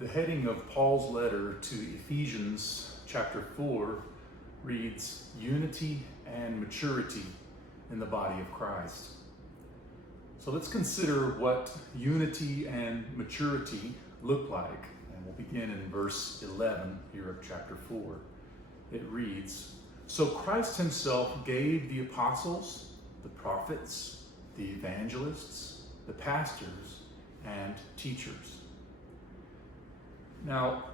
The heading of Paul's letter to Ephesians chapter 4 reads, Unity and Maturity in the Body of Christ. So let's consider what unity and maturity look like. And we'll begin in verse 11 here of chapter 4. It reads, So Christ himself gave the apostles, the prophets, the evangelists, the pastors, and teachers. Now,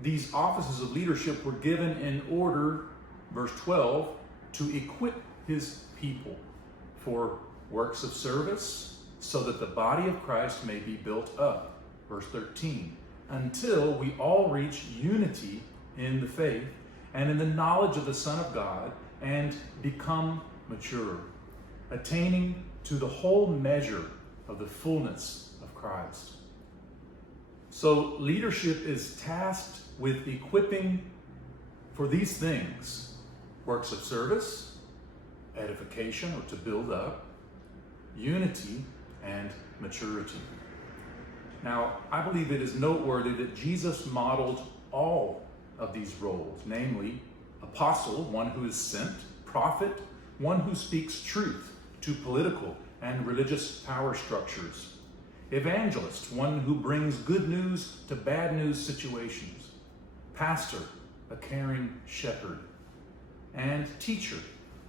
these offices of leadership were given in order, verse 12, to equip his people for works of service so that the body of Christ may be built up, verse 13, until we all reach unity in the faith and in the knowledge of the Son of God and become mature, attaining to the whole measure of the fullness of Christ. So leadership is tasked with equipping for these things: works of service, edification or to build up, unity, and maturity. Now, I believe it is noteworthy that Jesus modeled all of these roles, namely apostle, one who is sent, prophet, one who speaks truth to political and religious power structures, evangelist, one who brings good news to bad news situations, pastor, a caring shepherd, and teacher,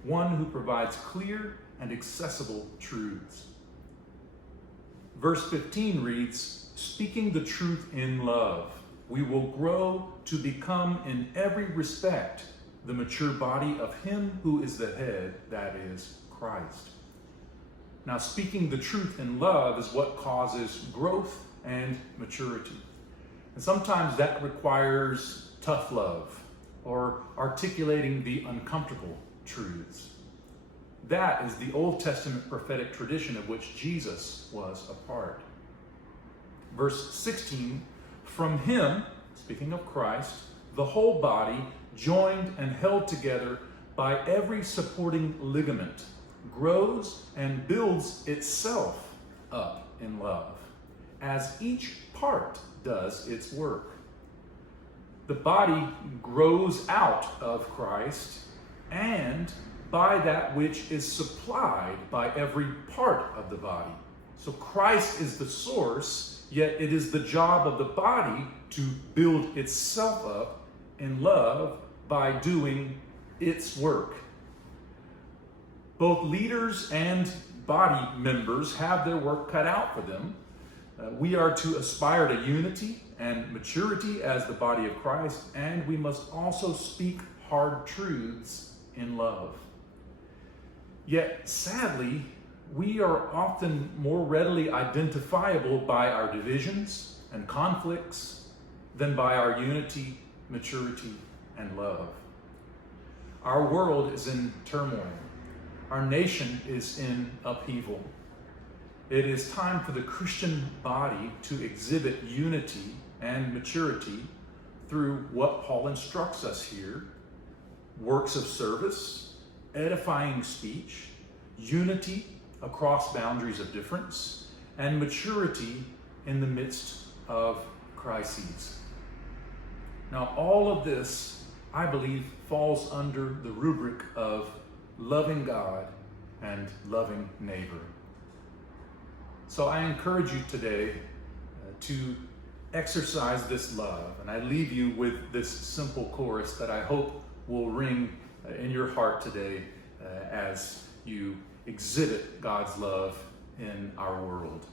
one who provides clear and accessible truths. Verse 15 reads, Speaking the truth in love, we will grow to become in every respect the mature body of him who is the head, that is, Christ. Now, speaking the truth in love is what causes growth and maturity. And sometimes that requires tough love or articulating the uncomfortable truths. That is the Old Testament prophetic tradition of which Jesus was a part. Verse 16, from him, speaking of Christ, the whole body, joined and held together by every supporting ligament, grows and builds itself up in love, as each part does its work. The body grows out of Christ and by that which is supplied by every part of the body. So Christ is the source, yet it is the job of the body to build itself up in love by doing its work. Both leaders and body members have their work cut out for them. We are to aspire to unity and maturity as the body of Christ, and we must also speak hard truths in love. Yet, sadly, we are often more readily identifiable by our divisions and conflicts than by our unity, maturity, and love. Our world is in turmoil. Our nation is in upheaval. It is time for the Christian body to exhibit unity and maturity through what Paul instructs us here: works of service, edifying speech, unity across boundaries of difference, and maturity in the midst of crises. Now, all of this, I believe, falls under the rubric of loving God and loving neighbor. So I encourage you today to exercise this love, and I leave you with this simple chorus that I hope will ring in your heart today as you exhibit God's love in our world.